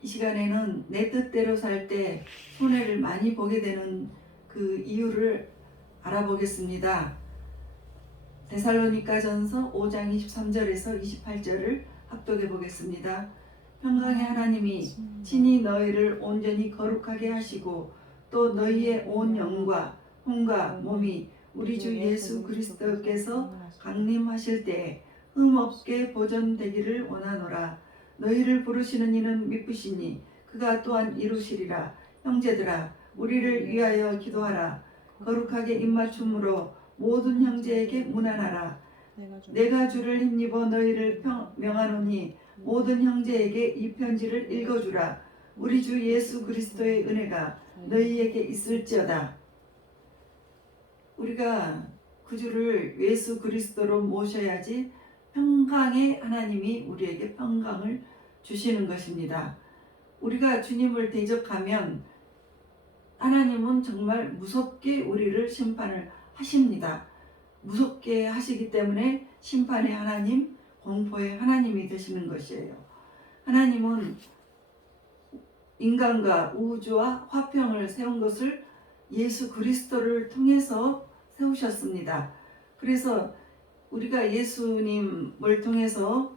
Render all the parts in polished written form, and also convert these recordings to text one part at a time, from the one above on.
이 시간에는 내 뜻대로 살 때 손해를 많이 보게 되는 그 이유를 알아보겠습니다. 데살로니가전서 5장 23절에서 28절을 합독해 보겠습니다. 평강의 하나님이 친히 너희를 온전히 거룩하게 하시고 또 너희의 온 영과 혼과 몸이 우리 주 예수 그리스도께서 강림하실 때에 흠없게 보존되기를 원하노라. 너희를 부르시는 이는 미쁘시니 그가 또한 이루시리라. 형제들아, 우리를 위하여 기도하라. 거룩하게 입맞춤으로 모든 형제에게 문안하라. 내가 주를 힘입어 너희를 명하노니 모든 형제에게 이 편지를 읽어주라. 우리 주 예수 그리스도의 은혜가 너희에게 있을지어다. 우리가 그 주를 예수 그리스도로 모셔야지 평강의 하나님이 우리에게 평강을 주시는 것입니다. 우리가 주님을 대적하면 하나님은 정말 무섭게 우리를 심판을 하십니다. 무섭게 하시기 때문에 심판의 하나님, 공포의 하나님이 되시는 것이에요. 하나님은 인간과 우주와 화평을 세운 것을 예수 그리스도를 통해서 세우셨습니다. 그래서 우리가 예수님을 통해서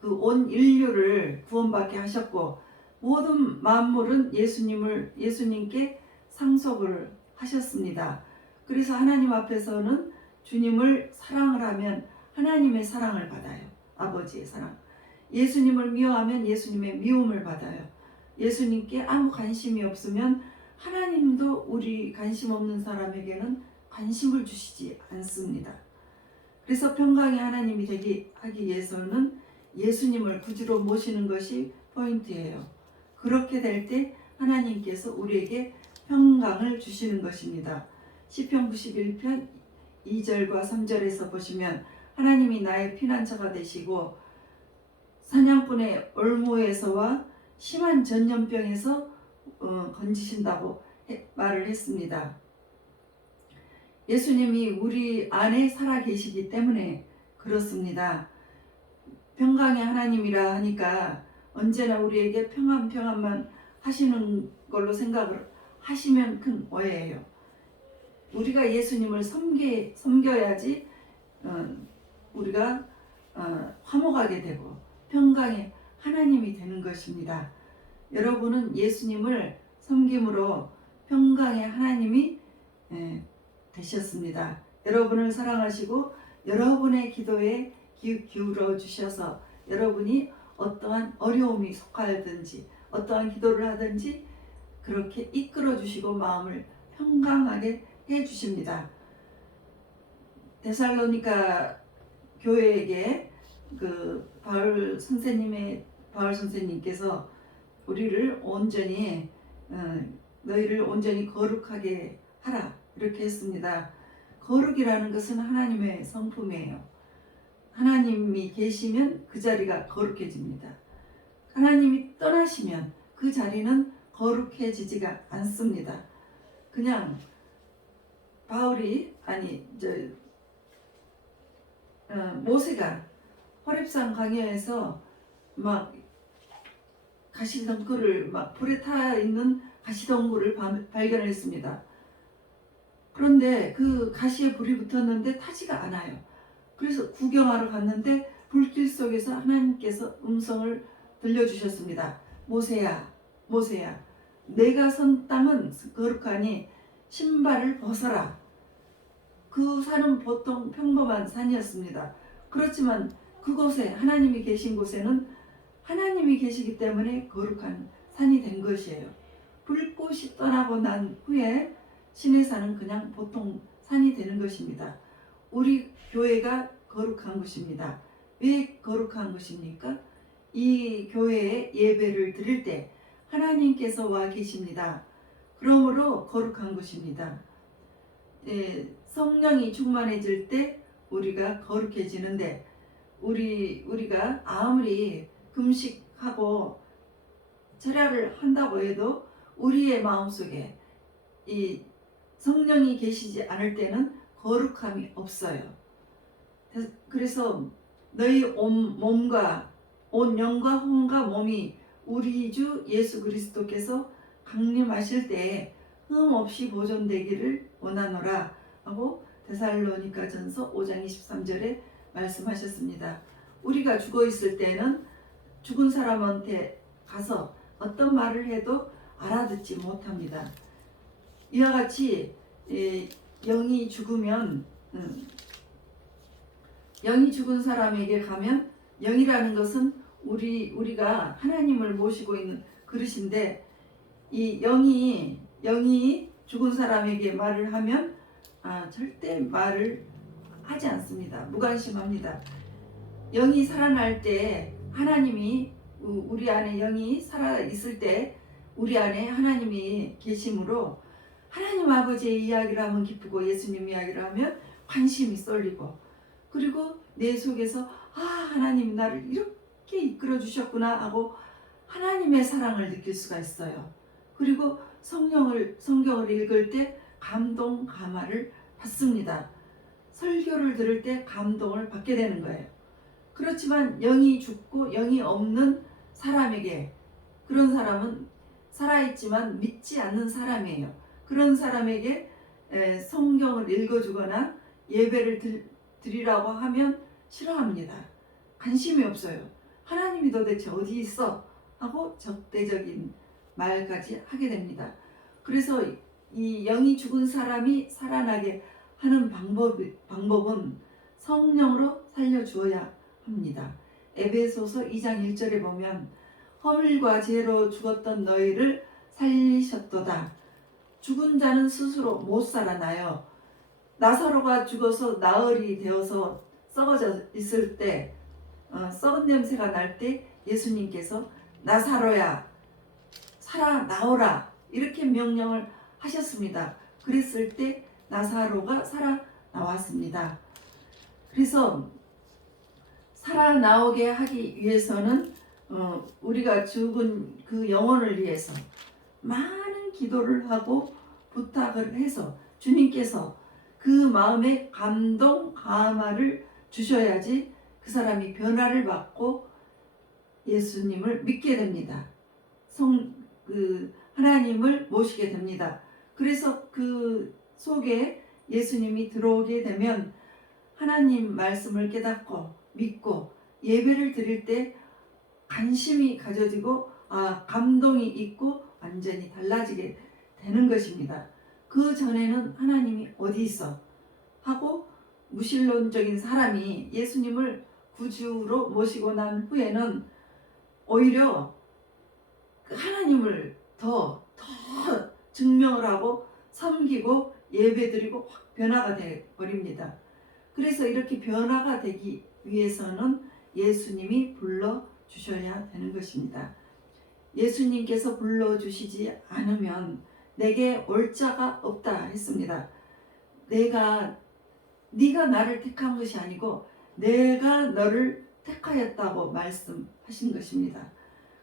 그 온 인류를 구원받게 하셨고 모든 만물은 예수님께 상속을 하셨습니다. 그래서 하나님 앞에서는 주님을 사랑을 하면 하나님의 사랑을 받아요. 아버지의 사랑. 예수님을 미워하면 예수님의 미움을 받아요. 예수님께 아무 관심이 없으면 하나님도 우리 관심 없는 사람에게는 관심을 주시지 않습니다. 그래서 평강의 하나님이 하기 위해서는 예수님을 구주로 모시는 것이 포인트예요. 그렇게 될 때 하나님께서 우리에게 평강을 주시는 것입니다. 시편 91편 2절과 3절에서 보시면 하나님이 나의 피난처가 되시고 사냥꾼의 올무에서와 심한 전염병에서 건지신다고 말을 했습니다. 예수님이 우리 안에 살아 계시기 때문에 그렇습니다. 평강의 하나님이라 하니까 언제나 우리에게 평안만 하시는 걸로 생각을 하시면 큰 오해예요. 우리가 예수님을 섬겨야지 우리가 화목하게 되고 평강의 하나님이 되는 것입니다. 여러분은 예수님을 섬김으로 평강의 하나님이 되셨습니다. 여러분을 사랑하시고 여러분의 기도에 기울여 주셔서 여러분이 어떠한 어려움이 속하든지 어떠한 기도를 하든지 그렇게 이끌어 주시고 마음을 평강하게 해 주십니다. 데살로니가 교회에게 그 바울 선생님께서 우리를 온전히 너희를 온전히 거룩하게 하라 이렇게 했습니다. 거룩이라는 것은 하나님의 성품이에요. 하나님이 계시면 그 자리가 거룩해집니다. 하나님이 떠나시면 그 자리는 거룩해지지가 않습니다. 그냥 모세가 호렙산 광야에서 막 가시덩굴을 불에 타 있는 가시덩굴을 발견했습니다. 그런데 그 가시에 불이 붙었는데 타지가 않아요. 그래서 구경하러 갔는데 불길 속에서 하나님께서 음성을 들려주셨습니다. 모세야, 모세야, 내가 선 땅은 거룩하니 신발을 벗어라. 그 산은 보통 평범한 산이었습니다. 그렇지만 그곳에 하나님이 계신 곳에는 하나님이 계시기 때문에 거룩한 산이 된 것이에요. 불꽃이 떠나고 난 후에 신의 산은 그냥 보통 산이 되는 것입니다. 우리 교회가 거룩한 것입니다. 왜 거룩한 것입니까? 이 교회에 예배를 드릴 때 하나님께서 와 계십니다. 그러므로 거룩한 것입니다. 성령이 충만해질 때 우리가 거룩해지는데 우리가 아무리 금식하고 절야를 한다고 해도 우리의 마음속에 이 성령이 계시지 않을 때는 거룩함이 없어요. 그래서 너희 온 몸과 온 영과 혼과 몸이 우리 주 예수 그리스도께서 강림하실 때에 흠없이 보존되기를 원하노라 하고 데살로니가전서 5장 23절에 말씀하셨습니다. 우리가 죽어 있을 때는 죽은 사람한테 가서 어떤 말을 해도 알아듣지 못합니다. 이와 같이 영이 죽으면 영이 죽은 사람에게 가면, 영이라는 것은 우리가 하나님을 모시고 있는 그릇인데, 이 영이 죽은 사람에게 말을 하면 절대 말을 하지 않습니다. 무관심합니다. 영이 살아날 때 하나님이, 우리 안에 영이 살아 있을 때 우리 안에 하나님이 계심으로 하나님 아버지의 이야기를 하면 기쁘고 예수님 이야기를 하면 관심이 쏠리고, 그리고 내 속에서 하나님이 나를 이렇게 이끌어 주셨구나 하고 하나님의 사랑을 느낄 수가 있어요. 그리고 성경을 읽을 때 감동 감화를 받습니다. 설교를 들을 때 감동을 받게 되는 거예요. 그렇지만 영이 죽고 영이 없는 사람에게, 그런 사람은 살아있지만 믿지 않는 사람이에요. 그런 사람에게 성경을 읽어주거나 예배를 드리라고 하면 싫어합니다. 관심이 없어요. 하나님이 도대체 어디 있어? 하고 적대적인 말까지 하게 됩니다. 그래서 이 영이 죽은 사람이 살아나게 하는 방법은 성령으로 살려주어야 합니다. 에베소서 2장 1절에 보면 허물과 죄로 죽었던 너희를 살리셨도다. 죽은 자는 스스로 못 살아나요. 나사로가 죽어서 나흘이 되어서 썩어져 있을 때, 썩은 냄새가 날 때 예수님께서 나사로야 살아나오라 이렇게 명령을 하셨습니다. 그랬을 때 나사로가 살아나왔습니다. 그래서 살아나오게 하기 위해서는 우리가 죽은 그 영혼을 위해서 많은 기도를 하고 부탁을 해서 주님께서 그 마음에 감동 감화를 주셔야지 그 사람이 변화를 받고 예수님을 믿게 됩니다. 하나님을 모시게 됩니다. 그래서 그 속에 예수님이 들어오게 되면 하나님 말씀을 깨닫고 믿고 예배를 드릴 때 관심이 가져지고 감동이 있고 완전히 달라지게 되는 것입니다. 그 전에는 하나님이 어디 있어? 하고 무신론적인 사람이 예수님을 구주로 모시고 난 후에는 오히려 하나님을 더 증명을 하고 섬기고 예배드리고 확 변화가 돼 버립니다. 그래서 이렇게 변화가 되기 위해서는 예수님이 불러주셔야 되는 것입니다. 예수님께서 불러주시지 않으면 내게 올 자가 없다 했습니다. 네가 나를 택한 것이 아니고 내가 너를 택하였다고 말씀하신 것입니다.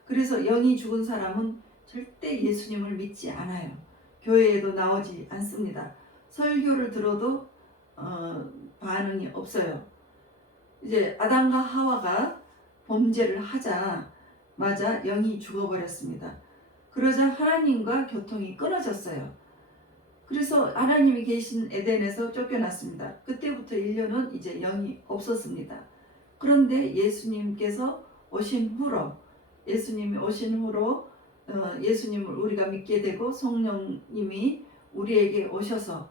그래서 영이 죽은 사람은 절대 예수님을 믿지 않아요. 교회에도 나오지 않습니다. 설교를 들어도 반응이 없어요. 이제 아담과 하와가 범죄를 하자마자 영이 죽어버렸습니다. 그러자 하나님과 교통이 끊어졌어요. 그래서 하나님이 계신 에덴에서 쫓겨났습니다. 그때부터 1년은 이제 영이 없었습니다. 그런데 예수님이 오신 후로 예수님을 우리가 믿게 되고 성령님이 우리에게 오셔서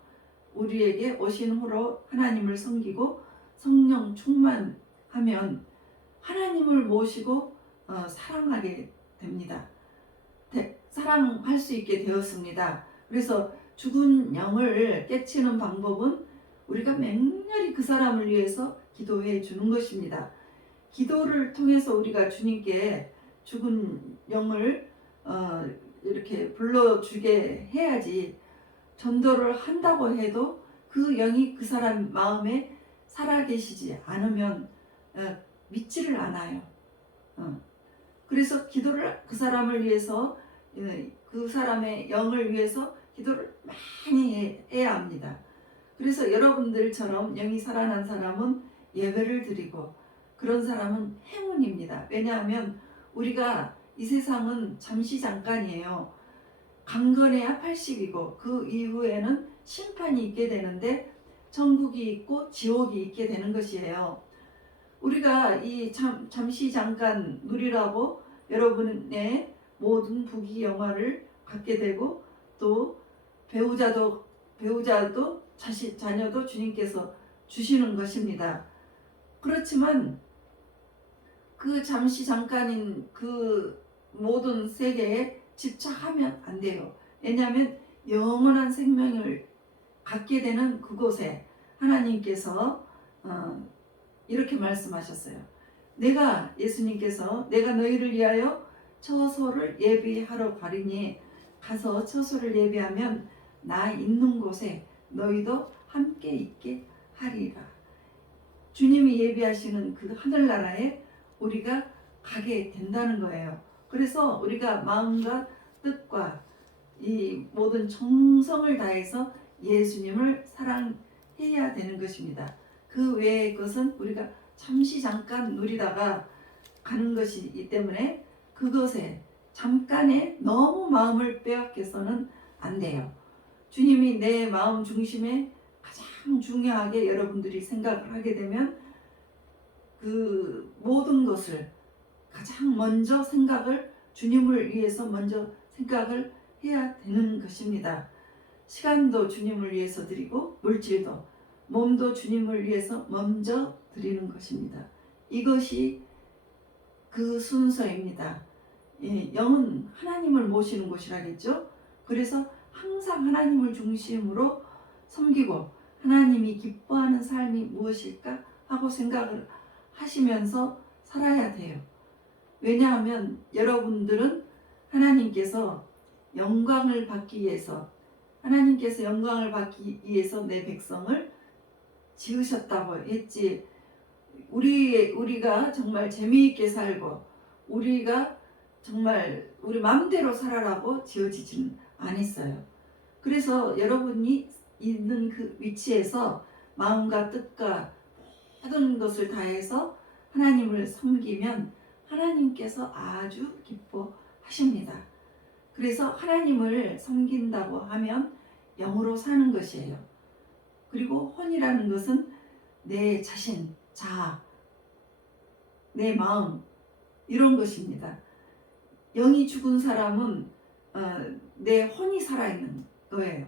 우리에게 오신 후로 하나님을 섬기고 성령 충만하면 하나님을 모시고 사랑하게 됩니다. 사랑할 수 있게 되었습니다. 그래서 죽은 영을 깨치는 방법은 우리가 맹렬히 그 사람을 위해서 기도해 주는 것입니다. 기도를 통해서 우리가 주님께 죽은 영을 이렇게 불러주게 해야지, 전도를 한다고 해도 그 영이 그 사람 마음에 살아계시지 않으면 믿지를 않아요. 그래서 기도를 그 사람을 위해서, 그 사람의 영을 위해서 기도를 많이 해야 합니다. 그래서 여러분들처럼 영이 살아난 사람은 예배를 드리고 그런 사람은 행운입니다. 왜냐하면 우리가 이 세상은 잠시 잠깐이에요. 강건해야 80이고 그 이후에는 심판이 있게 되는데 천국이 있고 지옥이 있게 되는 것이에요. 우리가 이 잠시 잠깐 누리라고 여러분의 모든 부귀 영화를 갖게 되고 또 배우자도 자녀도 주님께서 주시는 것입니다. 그렇지만 그 잠시 잠깐인 그 모든 세계에 집착하면 안 돼요. 왜냐하면 영원한 생명을 갖게 되는 그곳에 하나님께서 이렇게 말씀하셨어요. 예수님께서 내가 너희를 위하여 처소를 예비하러 가리니 가서 처소를 예비하면 나 있는 곳에 너희도 함께 있게 하리라. 주님이 예비하시는 그 하늘나라에 우리가 가게 된다는 거예요. 그래서 우리가 마음과 뜻과 이 모든 정성을 다해서 예수님을 사랑해야 되는 것입니다. 그 외의 것은 우리가 잠시 잠깐 누리다가 가는 것이기 때문에 그것에 잠깐에 너무 마음을 빼앗겨서는 안 돼요. 주님이 내 마음 중심에 가장 중요하게 여러분들이 생각을 하게 되면 그 모든 것을 가장 먼저 주님을 위해서 먼저 생각을 해야 되는 것입니다. 시간도 주님을 위해서 드리고 물질도 몸도 주님을 위해서 먼저 드리는 것입니다. 이것이 그 순서입니다. 영은 하나님을 모시는 곳이라겠죠. 그래서 항상 하나님을 중심으로 섬기고 하나님이 기뻐하는 삶이 무엇일까 하고 생각을 하시면서 살아야 돼요. 왜냐하면 여러분들은 하나님께서 영광을 받기 위해서 내 백성을 지으셨다고 했지. 우리가 정말 재미있게 살고 우리가 정말 우리 마음대로 살아라고 지어지지는 않았어요. 그래서 여러분이 있는 그 위치에서 마음과 뜻과 모든 것을 다해서 하나님을 섬기면 하나님께서 아주 기뻐하십니다. 그래서 하나님을 섬긴다고 하면 영으로 사는 것이에요. 그리고 혼이라는 것은 내 자신, 자아, 내 마음 이런 것입니다. 영이 죽은 사람은 내 혼이 살아있는 거예요.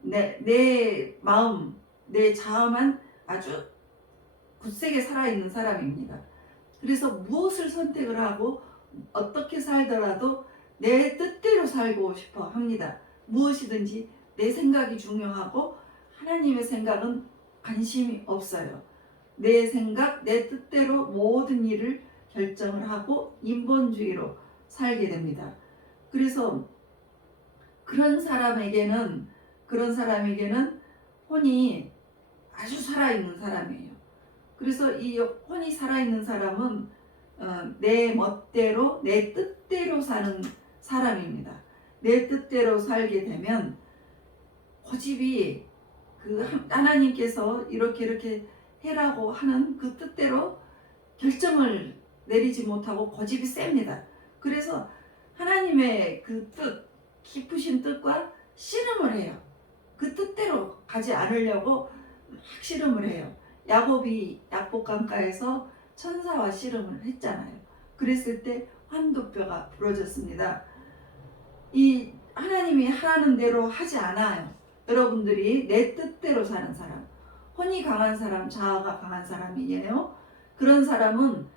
내 마음, 내 자아만 아주 굳세게 살아있는 사람입니다. 그래서 무엇을 선택을 하고 어떻게 살더라도 내 뜻대로 살고 싶어 합니다. 무엇이든지 내 생각이 중요하고 하나님의 생각은 관심이 없어요. 내 생각, 내 뜻대로 모든 일을 결정을 하고 인본주의로 살게 됩니다. 그래서 그런 사람에게는 혼이 아주 살아있는 사람이에요. 그래서 이 혼이 살아있는 사람은 내 멋대로 내 뜻대로 사는 사람입니다. 내 뜻대로 살게 되면 고집이 하나님께서 이렇게 해라고 하는 그 뜻대로 결정을 내리지 못하고 고집이 셉니다. 그래서 하나님의 그 깊으신 뜻과 씨름을 해요. 그 뜻대로 가지 않으려고 막 씨름을 해요. 야곱이 약복강가에서 천사와 씨름을 했잖아요. 그랬을 때 환도뼈가 부러졌습니다. 이 하나님이 하라는 대로 하지 않아요. 여러분들이 내 뜻대로 사는 사람, 혼이 강한 사람, 자아가 강한 사람이에요. 그런 사람은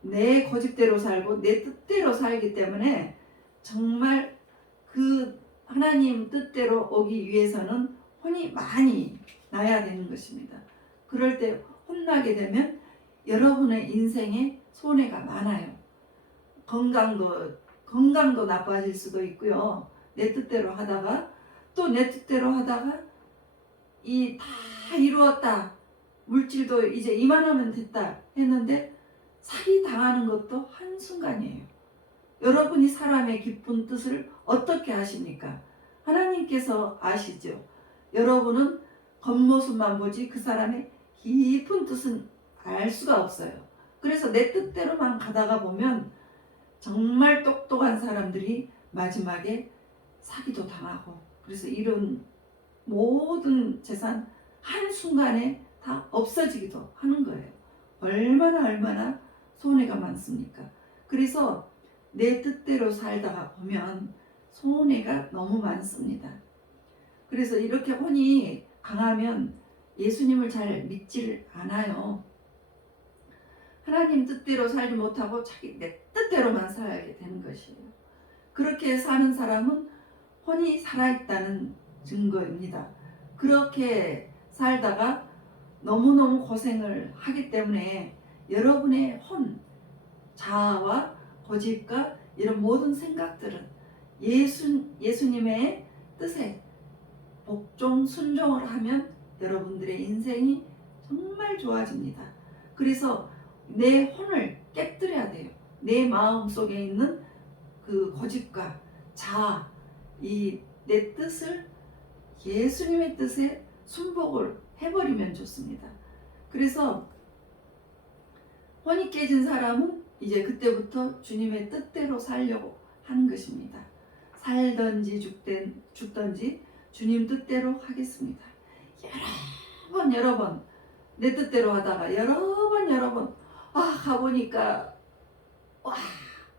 내 고집대로 살고 내 뜻대로 살기 때문에 정말 그 하나님 뜻대로 오기 위해서는 혼이 많이 나야 되는 것입니다. 그럴 때 혼나게 되면 여러분의 인생에 손해가 많아요. 건강도 나빠질 수도 있고요. 내 뜻대로 하다가 또 내 뜻대로 하다가 다 이루었다. 물질도 이제 이만하면 됐다 했는데 사기 당하는 것도 한순간이에요. 여러분이 사람의 깊은 뜻을 어떻게 아십니까? 하나님께서 아시죠. 여러분은 겉모습만 보지 그 사람의 깊은 뜻은 알 수가 없어요. 그래서 내 뜻대로만 가다가 보면 정말 굴복한 사람들이 마지막에 사기도 당하고, 그래서 이런 모든 재산 한순간에 다 없어지기도 하는 거예요. 얼마나 손해가 많습니까? 그래서 내 뜻대로 살다가 보면 손해가 너무 많습니다. 그래서 이렇게 혼이 강하면 예수님을 잘 믿지를 않아요. 하나님 뜻대로 살지 못하고 자기 내 뜻대로만 살게 되는 것이에요. 그렇게 사는 사람은 혼이 살아있다는 증거입니다. 그렇게 살다가 너무너무 고생을 하기 때문에 여러분의 혼, 자아와 고집과 이런 모든 생각들은 예수님의 뜻에 복종, 순종을 하면 여러분들의 인생이 정말 좋아집니다. 그래서 내 혼을 깨뜨려야 돼요. 내 마음 속에 있는 그 고집과 자아, 내 뜻을 예수님의 뜻에 순복을 해버리면 좋습니다. 그래서 혼이 깨진 사람은 이제 그때부터 주님의 뜻대로 살려고 하는 것입니다. 살든지 죽든지 주님 뜻대로 하겠습니다. 여러 번 내 뜻대로 하다가 여러 번 가보니까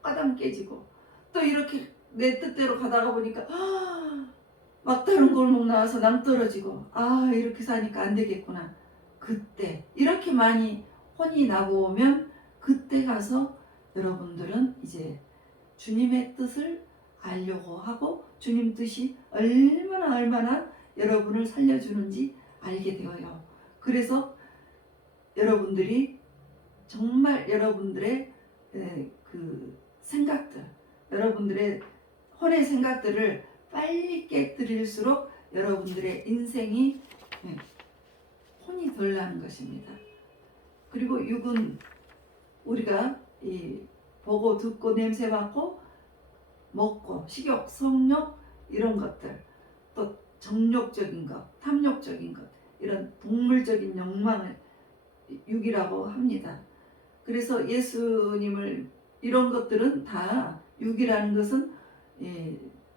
까당 깨지고, 또 이렇게 내 뜻대로 가다가 보니까 막다른 골목 나와서 낭떠러지고, 이렇게 사니까 안 되겠구나. 그때 이렇게 많이 혼이 나고 오면 그때 가서 여러분들은 이제 주님의 뜻을 알려고 하고 주님 뜻이 얼마나 여러분을 살려주는지 알게 되어요. 그래서 여러분들이 정말 여러분들의 그 생각들, 여러분들의 혼의 생각들을 빨리 깨뜨릴수록 여러분들의 인생이 혼이 덜 나는 것입니다. 그리고 육은 우리가 보고 듣고 냄새 맡고 먹고 식욕, 성욕 이런 것들, 또 정욕적인 것, 탐욕적인 것, 이런 동물적인 욕망을 육이라고 합니다. 그래서 예수님을 이런 것들은 다 육이라는 것은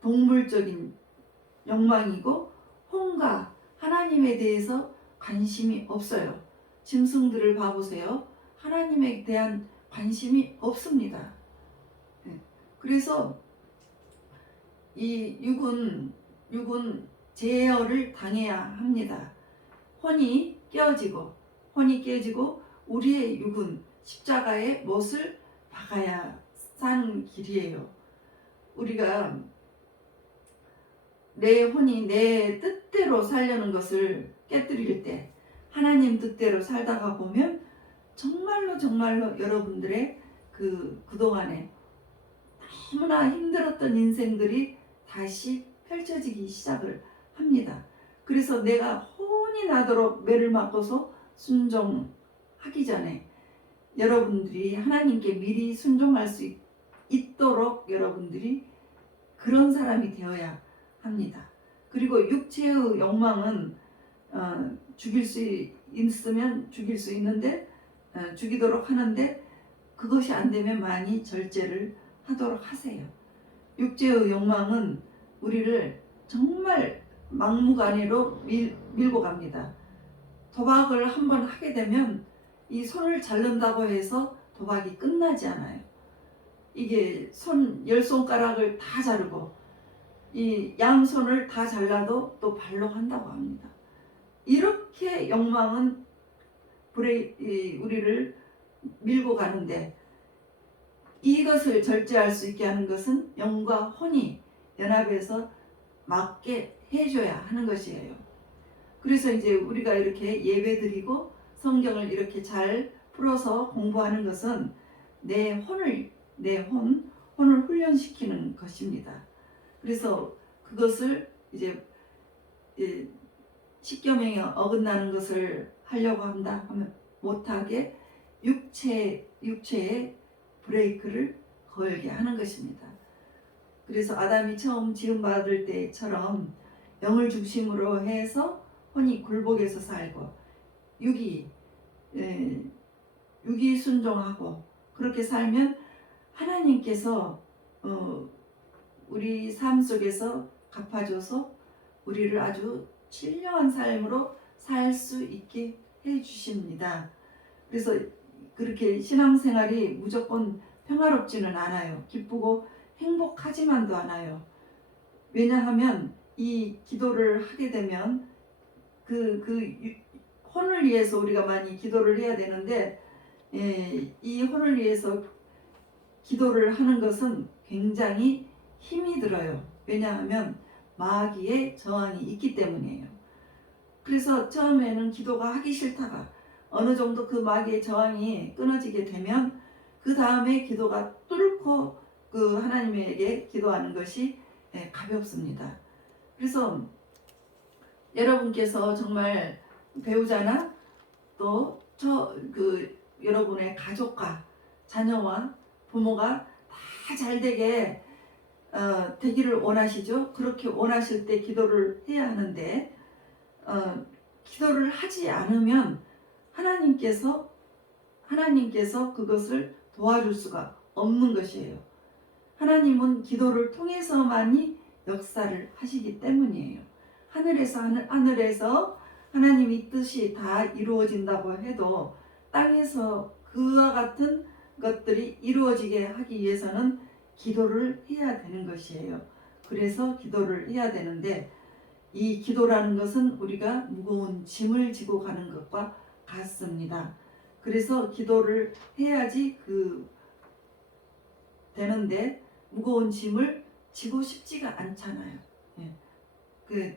동물적인 욕망이고 혼과 하나님에 대해서 관심이 없어요. 짐승들을 봐보세요. 하나님에 대한 관심이 없습니다. 그래서 이 육은 제어를 당해야 합니다. 혼이 깨지고 우리의 육은 십자가에 못을 박아야 사는 길이에요. 우리가 내 혼이 내 뜻대로 살려는 것을 깨뜨릴 때 하나님 뜻대로 살다가 보면 정말로 여러분들의 그동안에 너무나 힘들었던 인생들이 다시 펼쳐지기 시작을 합니다. 그래서 내가 혼이 나도록 매를 맞고서 순종하기 전에 여러분들이 하나님께 미리 순종할 수 있도록 여러분들이 그런 사람이 되어야 합니다. 그리고 육체의 욕망은 죽일 수 있으면 죽일 수 있는데 죽이도록 하는데, 그것이 안 되면 많이 절제를 하도록 하세요. 육체의 욕망은 우리를 정말 막무가내로 밀고 갑니다. 도박을 한번 하게 되면 이 손을 자른다고 해서 도박이 끝나지 않아요. 이게 손 10손가락을 다 자르고 이 양손을 다 잘라도 또 발로 한다고 합니다. 이렇게 욕망은 우리를 밀고 가는데, 이것을 절제할 수 있게 하는 것은 영과 혼이 연합해서 맞게 해줘야 하는 것이에요. 그래서 이제 우리가 이렇게 예배드리고 성경을 이렇게 잘 풀어서 공부하는 것은 내 혼을 훈련시키는 것입니다. 그래서 그것을 이제 십계명에 어긋나는 것을 하려고 한다 하면 못하게 육체에 브레이크를 걸게 하는 것입니다. 그래서 아담이 처음 지음받을 때처럼 영을 중심으로 해서 혼이 굴복해서 살고 육이 순종하고 그렇게 살면 하나님께서 우리 삶 속에서 갚아줘서 우리를 아주 신령한 삶으로 살 수 있게 해 주십니다. 그래서 그렇게 신앙생활이 무조건 평화롭지는 않아요. 기쁘고 행복하지만도 않아요. 왜냐하면 이 기도를 하게 되면 혼을 위해서 우리가 많이 기도를 해야 되는데, 이 혼을 위해서 기도를 하는 것은 굉장히 힘이 들어요. 왜냐하면 마귀의 저항이 있기 때문이에요. 그래서 처음에는 기도가 하기 싫다가 어느 정도 그 마귀의 저항이 끊어지게 되면 그 다음에 기도가 뚫고 그 하나님에게 기도하는 것이 가볍습니다. 그래서 여러분께서 정말 배우자나 또 여러분의 가족과 자녀와 부모가 다 잘되게 되기를 원하시죠. 그렇게 원하실 때 기도를 해야 하는데, 기도를 하지 않으면 하나님께서 그것을 도와줄 수가 없는 것이에요. 하나님은 기도를 통해서만이 역사를 하시기 때문이에요. 하늘에서 하나님의 뜻이 다 이루어진다고 해도 땅에서 그와 같은 것들이 이루어지게 하기 위해서는 기도를 해야 되는 것이에요. 그래서 기도를 해야 되는데, 이 기도라는 것은 우리가 무거운 짐을 지고 가는 것과 같습니다. 그래서 기도를 해야지 되는데 무거운 짐을 지고 싶지가 않잖아요.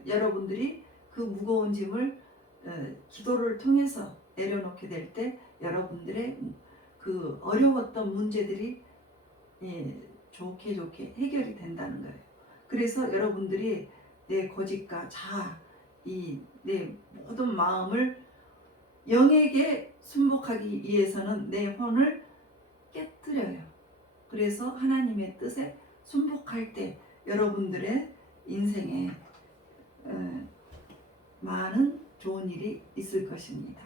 여러분들이 그 무거운 짐을 기도를 통해서 내려놓게 될 때 여러분들의 그 어려웠던 문제들이 좋게 해결이 된다는 거예요. 그래서 여러분들이 내 고집과 자아, 내 모든 마음을 영에게 순복하기 위해서는 내 혼을 깨뜨려요. 그래서 하나님의 뜻에 순복할 때 여러분들의 인생에 많은 좋은 일이 있을 것입니다.